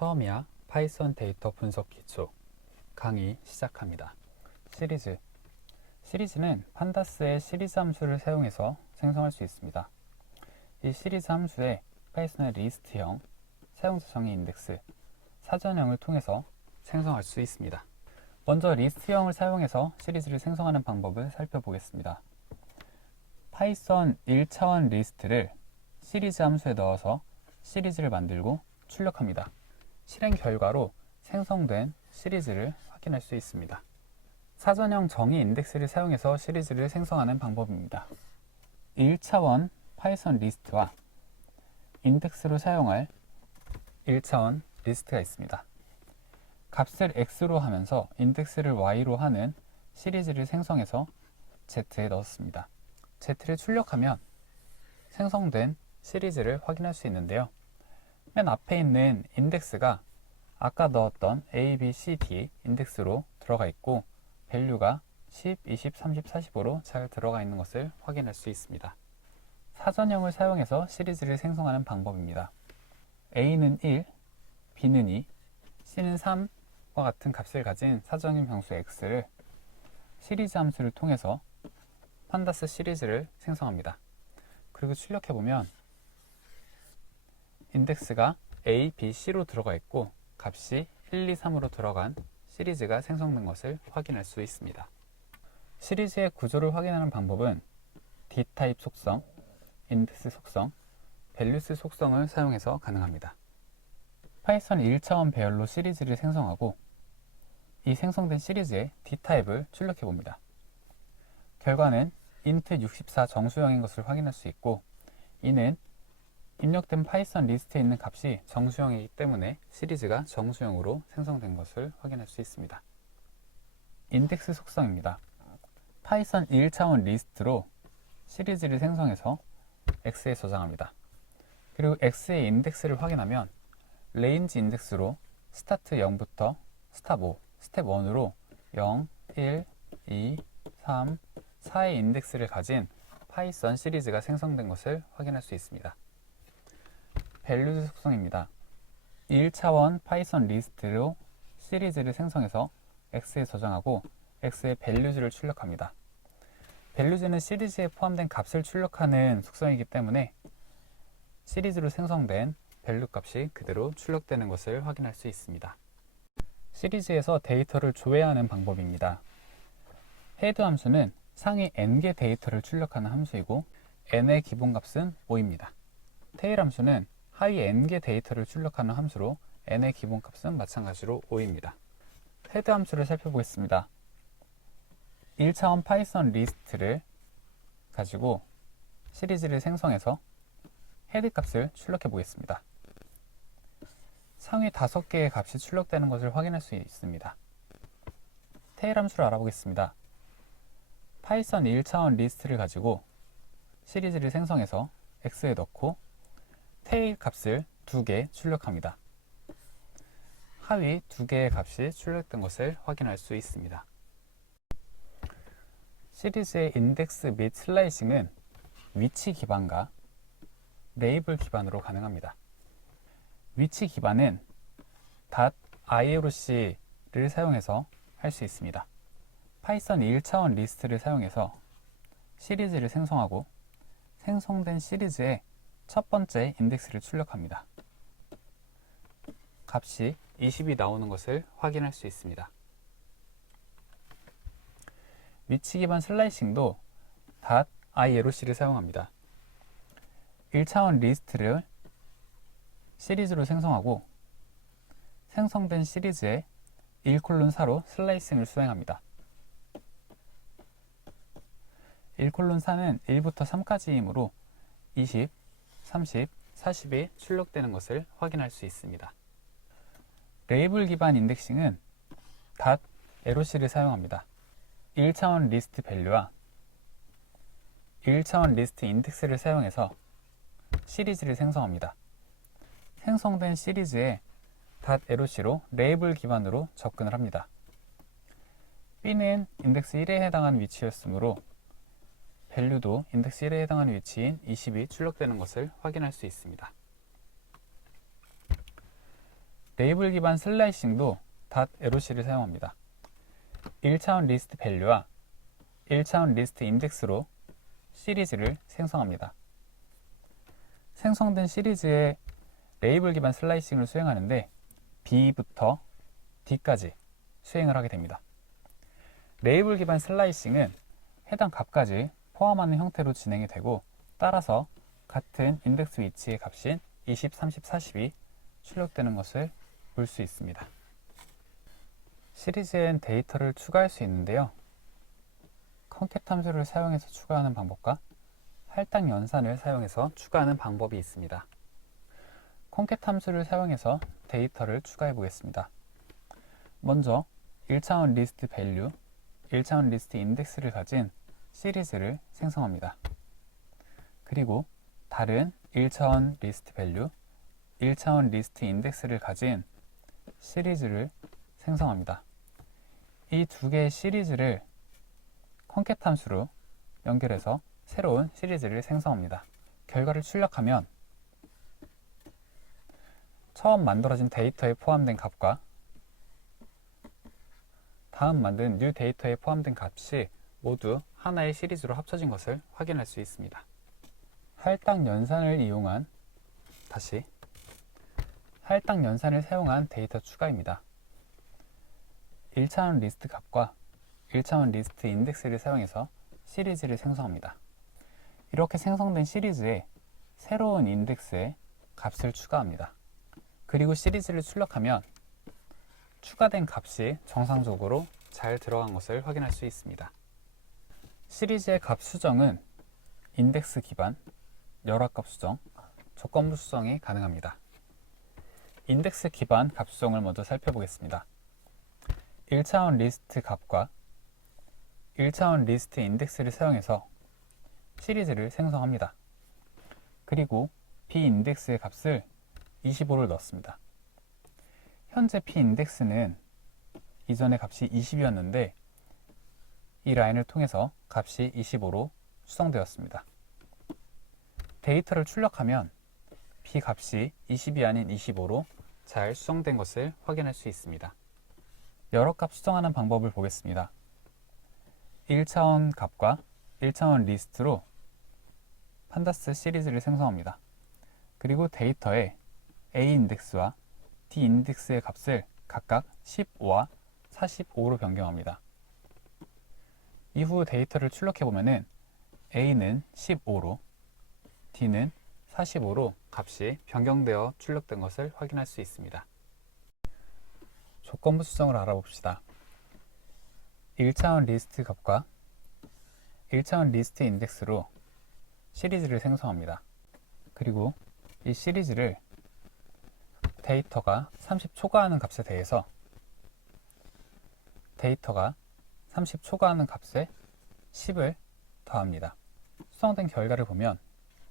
처음이야 파이썬 데이터 분석 기초 강의 시작합니다. 시리즈는 판다스의 시리즈 함수를 사용해서 생성할 수 있습니다. 이 시리즈 함수에 파이썬의 리스트형, 사용자 정의 인덱스, 사전형을 통해서 생성할 수 있습니다. 먼저 리스트형을 사용해서 시리즈를 생성하는 방법을 살펴보겠습니다. 파이썬 1차원 리스트를 시리즈 함수에 넣어서 시리즈를 만들고 출력합니다. 실행 결과로 생성된 시리즈를 확인할 수 있습니다. 사전형 정의 인덱스를 사용해서 시리즈를 생성하는 방법입니다. 1차원 파이썬 리스트와 인덱스로 사용할 1차원 리스트가 있습니다. 값을 x로 하면서 인덱스를 y로 하는 시리즈를 생성해서 z에 넣었습니다. z를 출력하면 생성된 시리즈를 확인할 수 있는데요. 맨 앞에 있는 인덱스가 아까 넣었던 a, b, c, d 인덱스로 들어가 있고 밸류가 10, 20, 30, 45로 잘 들어가 있는 것을 확인할 수 있습니다. 사전형을 사용해서 시리즈를 생성하는 방법입니다. a는 1, b는 2, c는 3과 같은 값을 가진 사전형 변수 x를 시리즈 함수를 통해서 판다스 시리즈를 생성합니다. 그리고 출력해보면 인덱스가 a, b, c로 들어가 있고 값이 1, 2, 3으로 들어간 시리즈가 생성된 것을 확인할 수 있습니다. 시리즈의 구조를 확인하는 방법은 d타입 속성, 인덱스 속성, 밸류스 속성을 사용해서 가능합니다. 파이썬 1차원 배열로 시리즈를 생성하고 이 생성된 시리즈의 d타입을 출력해 봅니다. 결과는 int 64 정수형인 것을 확인할 수 있고 이는 입력된 파이썬 리스트에 있는 값이 정수형이기 때문에 시리즈가 정수형으로 생성된 것을 확인할 수 있습니다. 인덱스 속성입니다. 파이썬 1차원 리스트로 시리즈를 생성해서 x에 저장합니다. 그리고 x의 인덱스를 확인하면 레인지 인덱스로 스타트 0부터 스탑 5, 스텝 1으로 0, 1, 2, 3, 4의 인덱스를 가진 파이썬 시리즈가 생성된 것을 확인할 수 있습니다. 밸류즈 속성입니다. 1차원 파이썬 리스트로 시리즈를 생성해서 x에 저장하고 x의 밸류즈를 출력합니다. 밸류즈는 시리즈에 포함된 값을 출력하는 속성이기 때문에 시리즈로 생성된 밸류 값이 그대로 출력되는 것을 확인할 수 있습니다. 시리즈에서 데이터를 조회하는 방법입니다. 헤드 함수는 상위 n개 데이터를 출력하는 함수이고 n의 기본값은 5입니다. 테일 함수는 하위 n개 데이터를 출력하는 함수로 n의 기본값은 마찬가지로 5입니다. 헤드 함수를 살펴보겠습니다. 1차원 파이썬 리스트를 가지고 시리즈를 생성해서 헤드 값을 출력해 보겠습니다. 상위 5개의 값이 출력되는 것을 확인할 수 있습니다. 테일 함수를 알아보겠습니다. 파이썬 1차원 리스트를 가지고 시리즈를 생성해서 x에 넣고 테일 값을 2개 출력합니다. 하위 2개의 값이 출력된 것을 확인할 수 있습니다. 시리즈의 인덱스 및 슬라이싱은 위치 기반과 레이블 기반으로 가능합니다. 위치 기반은 .iroc를 사용해서 할 수 있습니다. 파이썬 1차원 리스트를 사용해서 시리즈를 생성하고 생성된 시리즈의 첫 번째 인덱스를 출력합니다. 값이 20이 나오는 것을 확인할 수 있습니다. 위치 기반 슬라이싱도 .iroc를 사용합니다. 1차원 리스트를 시리즈로 생성하고 생성된 시리즈에 1:4로 슬라이싱을 수행합니다. 1:4는 1부터 3까지이므로 20, 30, 40이 출력되는 것을 확인할 수 있습니다. 레이블 기반 인덱싱은 .aroc를 사용합니다. 1차원 리스트 밸류와 1차원 리스트 인덱스를 사용해서 시리즈를 생성합니다. 생성된 시리즈에 .aroc로 레이블 기반으로 접근을 합니다. B는 인덱스 1에 해당하는 위치였으므로 밸류도 인덱스 1에 해당하는 위치인 20이 출력되는 것을 확인할 수 있습니다. 레이블 기반 슬라이싱도 .ROC를 사용합니다. 1차원 리스트 밸류와 1차원 리스트 인덱스로 시리즈를 생성합니다. 생성된 시리즈의 레이블 기반 슬라이싱을 수행하는데 B부터 D까지 수행을 하게 됩니다. 레이블 기반 슬라이싱은 해당 값까지 포함하는 형태로 진행이 되고, 따라서 같은 인덱스 위치의 값인 20, 30, 40이 출력되는 것을 볼 수 있습니다. 시리즈엔 데이터를 추가할 수 있는데요. 컨캣 함수를 사용해서 추가하는 방법과 할당 연산을 사용해서 추가하는 방법이 있습니다. 컨캣 함수를 사용해서 데이터를 추가해 보겠습니다. 먼저 1차원 리스트 밸류, 1차원 리스트 인덱스를 가진 시리즈를 생성합니다. 그리고 다른 1차원 리스트 밸류, 1차원 리스트 인덱스를 가진 시리즈를 생성합니다. 이 두 개의 시리즈를 컨캣 함수로 연결해서 새로운 시리즈를 생성합니다. 결과를 출력하면 처음 만들어진 데이터에 포함된 값과 다음 만든 new 데이터에 포함된 값이 모두 하나의 시리즈로 합쳐진 것을 확인할 수 있습니다. 할당 연산을 사용한 데이터 추가입니다. 1차원 리스트 값과 1차원 리스트 인덱스를 사용해서 시리즈를 생성합니다. 이렇게 생성된 시리즈에 새로운 인덱스에 값을 추가합니다. 그리고 시리즈를 출력하면 추가된 값이 정상적으로 잘 들어간 것을 확인할 수 있습니다. 시리즈의 값 수정은 인덱스 기반, 여러 값 수정, 조건부 수정이 가능합니다. 인덱스 기반 값 수정을 먼저 살펴보겠습니다. 1차원 리스트 값과 1차원 리스트 인덱스를 사용해서 시리즈를 생성합니다. 그리고 B 인덱스의 값을 25를 넣습니다. 현재 P 인덱스는 이전의 값이 20이었는데 이 라인을 통해서 값이 25로 수정되었습니다. 데이터를 출력하면 B 값이 20이 아닌 25로 잘 수정된 것을 확인할 수 있습니다. 여러 값 수정하는 방법을 보겠습니다. 1차원 값과 1차원 리스트로 판다스 시리즈를 생성합니다. 그리고 데이터에 A 인덱스와 D 인덱스의 값을 각각 15와 45로 변경합니다. 이후 데이터를 출력해보면 A는 15로, D는 45로 값이 변경되어 출력된 것을 확인할 수 있습니다. 조건부 수정을 알아봅시다. 1차원 리스트 값과 1차원 리스트 인덱스로 시리즈를 생성합니다. 그리고 이 시리즈를 데이터가 30 초과하는 값에 대해서 데이터가 30 초과하는 값에 10을 더합니다. 수정된 결과를 보면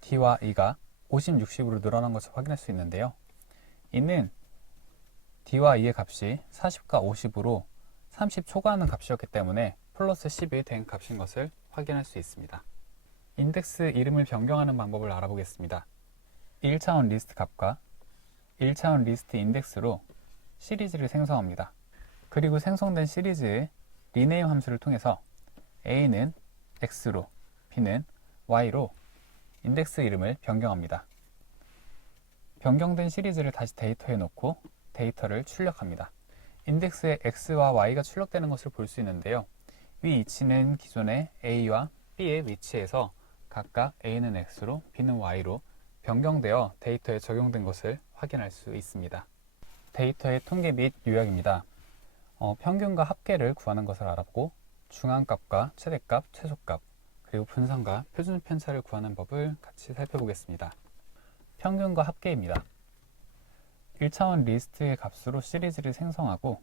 D와 E가 50, 60으로 늘어난 것을 확인할 수 있는데요. 이는 D와 E의 값이 40과 50으로 30 초과하는 값이었기 때문에 플러스 10이 된 값인 것을 확인할 수 있습니다. 인덱스 이름을 변경하는 방법을 알아보겠습니다. 1차원 리스트 값과 1차원 리스트 인덱스로 시리즈를 생성합니다. 그리고 생성된 시리즈의 리네임 함수를 통해서 A는 X로, B는 Y로 인덱스 이름을 변경합니다. 변경된 시리즈를 다시 데이터에 넣고 데이터를 출력합니다. 인덱스에 X와 Y가 출력되는 것을 볼 수 있는데요. 위 위치는 기존의 A와 B의 위치에서 각각 A는 X로, B는 Y로 변경되어 데이터에 적용된 것을 확인할 수 있습니다. 데이터의 통계 및 요약입니다. 평균과 합계를 구하는 것을 알아보고 중앙값과 최대값, 최소값, 그리고 분산과 표준 편차를 구하는 법을 같이 살펴보겠습니다. 평균과 합계입니다. 1차원 리스트의 값으로 시리즈를 생성하고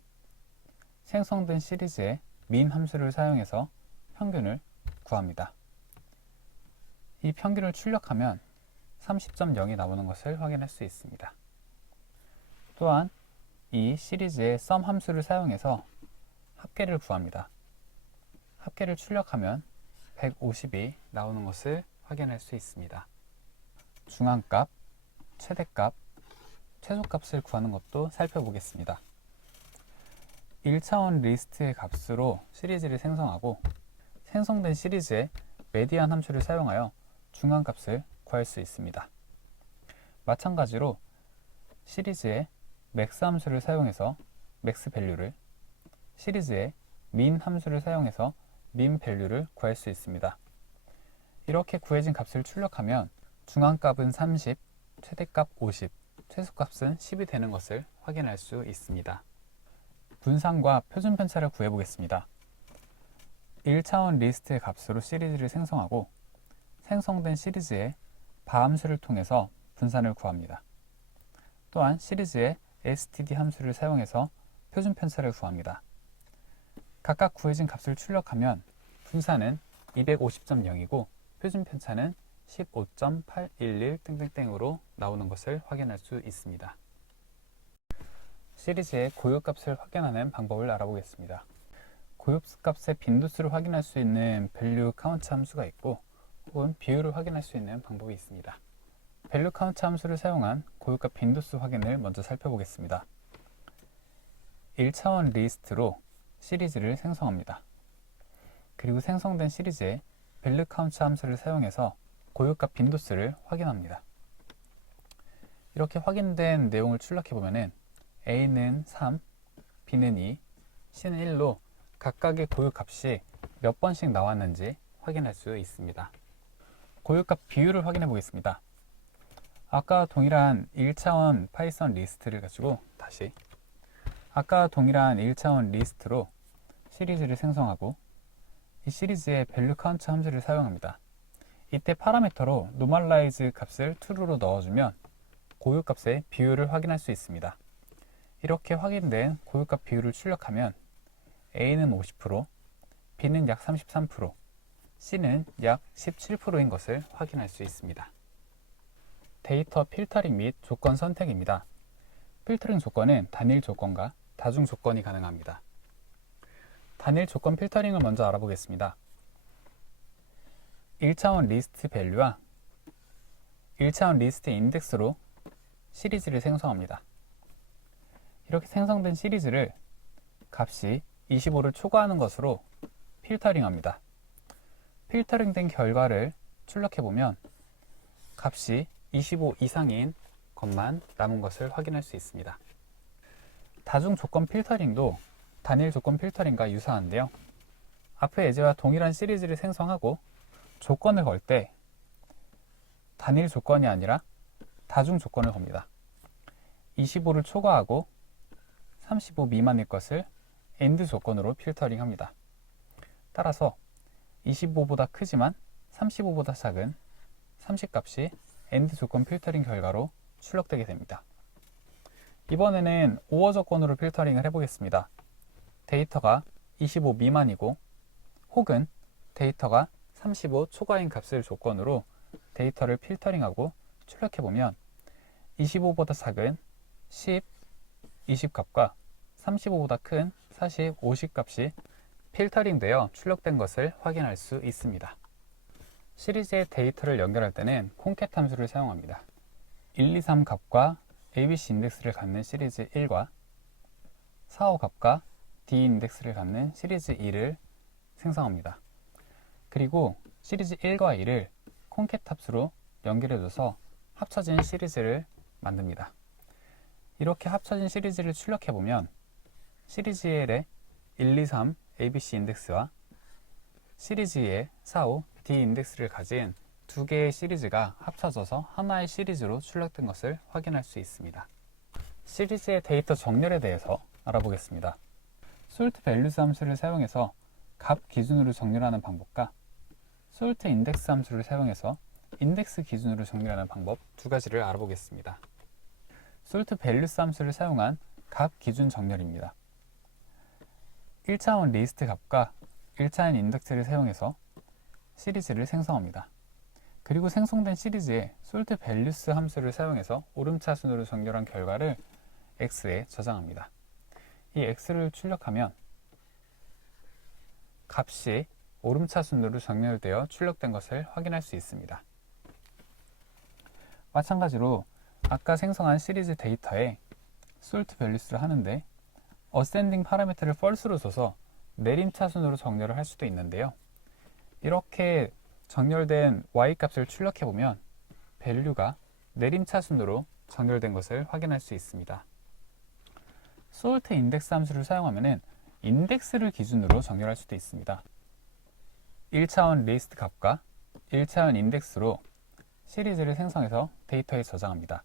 생성된 시리즈의 min 함수를 사용해서 평균을 구합니다. 이 평균을 출력하면 30.0이 나오는 것을 확인할 수 있습니다. 또한 이 시리즈의 sum 함수를 사용해서 합계를 구합니다. 합계를 출력하면 150이 나오는 것을 확인할 수 있습니다. 중앙값, 최대값, 최소값을 구하는 것도 살펴보겠습니다. 1차원 리스트의 값으로 시리즈를 생성하고 생성된 시리즈의 메디안 함수를 사용하여 중간값을 구할 수 있습니다. 마찬가지로 시리즈의 맥스 함수를 사용해서 맥스 밸류를, 시리즈의 민 함수를 사용해서 민 밸류를 구할 수 있습니다. 이렇게 구해진 값을 출력하면 중간값은 30, 최대값 50, 최소값은 10이 되는 것을 확인할 수 있습니다. 분산과 표준 편차를 구해보겠습니다. 1차원 리스트의 값으로 시리즈를 생성하고 생성된 시리즈의 바 함수를 통해서 분산을 구합니다. 또한 시리즈의 std 함수를 사용해서 표준 편차를 구합니다. 각각 구해진 값을 출력하면 분산은 250.0이고 표준 편차는 15.811 땡땡땡으로 나오는 것을 확인할 수 있습니다. 시리즈의 고유값을 확인하는 방법을 알아보겠습니다. 고유값의 빈도수를 확인할 수 있는 value count 함수가 있고 혹은 비율을 확인할 수 있는 방법이 있습니다. value count 함수를 사용한 고유값 빈도수 확인을 먼저 살펴보겠습니다. 1차원 리스트로 시리즈를 생성합니다. 그리고 생성된 시리즈에 value count 함수를 사용해서 고유값 빈도수를 확인합니다. 이렇게 확인된 내용을 출력해보면 A는 3, B는 2, C는 1로 각각의 고유값이 몇 번씩 나왔는지 확인할 수 있습니다. 고유값 비율을 확인해 보겠습니다. 아까 동일한 1차원 파이썬 리스트를 가지고 아까 동일한 1차원 리스트로 시리즈를 생성하고 이 시리즈에 value count 함수를 사용합니다. 이때 파라미터로 normalize 값을 true로 넣어주면 고유값의 비율을 확인할 수 있습니다. 이렇게 확인된 고유값 비율을 출력하면 A는 50%, B는 약 33%, C는 약 17%인 것을 확인할 수 있습니다. 데이터 필터링 및 조건 선택입니다. 필터링 조건은 단일 조건과 다중 조건이 가능합니다. 단일 조건 필터링을 먼저 알아보겠습니다. 1차원 리스트 밸류와 1차원 리스트 인덱스로 시리즈를 생성합니다. 이렇게 생성된 시리즈를 값이 25를 초과하는 것으로 필터링합니다. 필터링된 결과를 출력해보면 값이 25 이상인 것만 남은 것을 확인할 수 있습니다. 다중 조건 필터링도 단일 조건 필터링과 유사한데요. 앞의 예제와 동일한 시리즈를 생성하고 조건을 걸 때 단일 조건이 아니라 다중 조건을 겁니다. 25를 초과하고 35 미만일 것을 AND 조건으로 필터링 합니다. 따라서 25보다 크지만 35보다 작은 30 값이 AND 조건 필터링 결과로 출력되게 됩니다. 이번에는 OR 조건으로 필터링을 해보겠습니다. 데이터가 25 미만이고 혹은 데이터가 35 초과인 값을 조건으로 데이터를 필터링하고 출력해보면 25보다 작은 10, 20 값과 35보다 큰 40, 50 값이 필터링되어 출력된 것을 확인할 수 있습니다. 시리즈의 데이터를 연결할 때는 concat 함수를 사용합니다. 1, 2, 3 값과 ABC 인덱스를 갖는 시리즈 1과 4, 5 값과 D 인덱스를 갖는 시리즈 2를 생성합니다. 그리고 시리즈 1과 2를 concat 합수로 연결해줘서 합쳐진 시리즈를 만듭니다. 이렇게 합쳐진 시리즈를 출력해보면 시리즈 1의 1, 2, 3 ABC 인덱스와 시리즈 2의 4, 5 D 인덱스를 가진 두 개의 시리즈가 합쳐져서 하나의 시리즈로 출력된 것을 확인할 수 있습니다. 시리즈의 데이터 정렬에 대해서 알아보겠습니다. sort values 함수를 사용해서 값 기준으로 정렬하는 방법과 sort index 함수를 사용해서 인덱스 기준으로 정렬하는 방법 두 가지를 알아보겠습니다. sort values 함수를 사용한 값 기준 정렬입니다. 1차원 리스트 값과 1차원 인덱스를 사용해서 시리즈를 생성합니다. 그리고 생성된 시리즈에 sort values 함수를 사용해서 오름차순으로 정렬한 결과를 x에 저장합니다. 이 x를 출력하면 값이 오름차순으로 정렬되어 출력된 것을 확인할 수 있습니다. 마찬가지로 아까 생성한 시리즈 데이터에 sort values를 하는데 ascending 파라미터를 false로 줘서 내림차순으로 정렬을 할 수도 있는데요. 이렇게 정렬된 y 값을 출력해보면 value가 내림차순으로 정렬된 것을 확인할 수 있습니다. sort index 함수를 사용하면 인덱스를 기준으로 정렬할 수도 있습니다. 1차원 리스트 값과 1차원 인덱스로 시리즈를 생성해서 데이터에 저장합니다.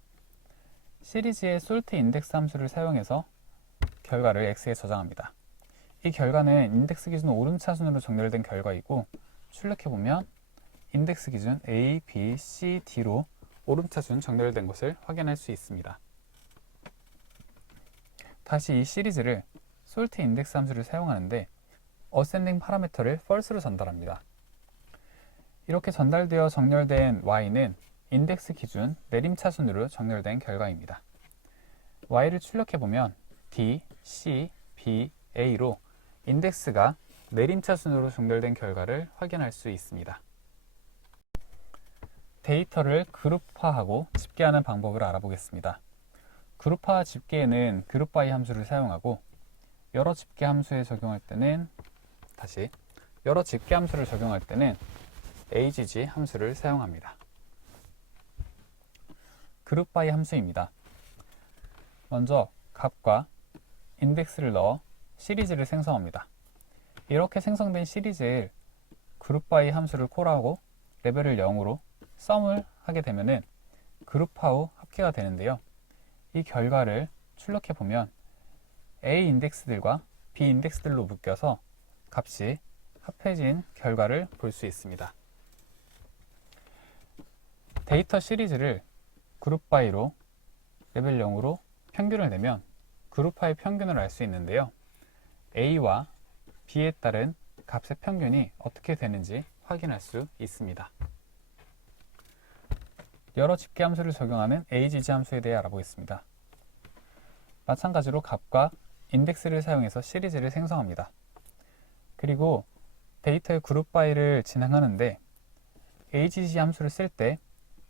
시리즈의 sort index 함수를 사용해서 결과를 x에 저장합니다. 이 결과는 인덱스 기준 오름차순으로 정렬된 결과이고 출력해보면 인덱스 기준 a, b, c, d로 오름차순 정렬된 것을 확인할 수 있습니다. 다시 이 시리즈를 sort index 함수를 사용하는데 ascending 파라미터를 false로 전달합니다. 이렇게 전달되어 정렬된 y는 인덱스 기준 내림차순으로 정렬된 결과입니다. y를 출력해보면 d, c, b, a로 인덱스가 내림차순으로 정렬된 결과를 확인할 수 있습니다. 데이터를 그룹화하고 집계하는 방법을 알아보겠습니다. 그룹화 집계에는 그룹바이 함수를 사용하고 여러 집계 함수에 적용할 때는 여러 집계 함수를 적용할 때는 agg 함수를 사용합니다. 그룹바이 함수입니다. 먼저 값과 인덱스를 넣어 시리즈를 생성합니다. 이렇게 생성된 시리즈를 그룹바이 함수를 콜하고 레벨을 0으로 썸을 하게 되면 그룹화 후 합계가 되는데요. 이 결과를 출력해보면 A 인덱스들과 B 인덱스들로 묶여서 값이 합해진 결과를 볼 수 있습니다. 데이터 시리즈를 그룹바이로 레벨 0으로 평균을 내면 그룹화의 평균을 알 수 있는데요. A와 B에 따른 값의 평균이 어떻게 되는지 확인할 수 있습니다. 여러 집계 함수를 적용하는 agg 함수에 대해 알아보겠습니다. 마찬가지로 값과 인덱스를 사용해서 시리즈를 생성합니다. 그리고 데이터의 그룹바이를 진행하는데 agg 함수를 쓸 때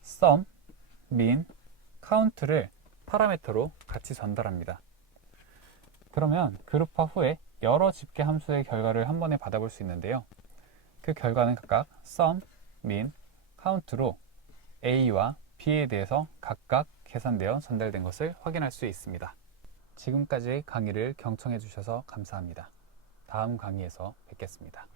sum, min, count를 파라미터로 같이 전달합니다. 그러면 그룹화 후에 여러 집계 함수의 결과를 한 번에 받아볼 수 있는데요. 그 결과는 각각 sum, min, count로 A와 B에 대해서 각각 계산되어 전달된 것을 확인할 수 있습니다. 지금까지 강의를 경청해 주셔서 감사합니다. 다음 강의에서 뵙겠습니다.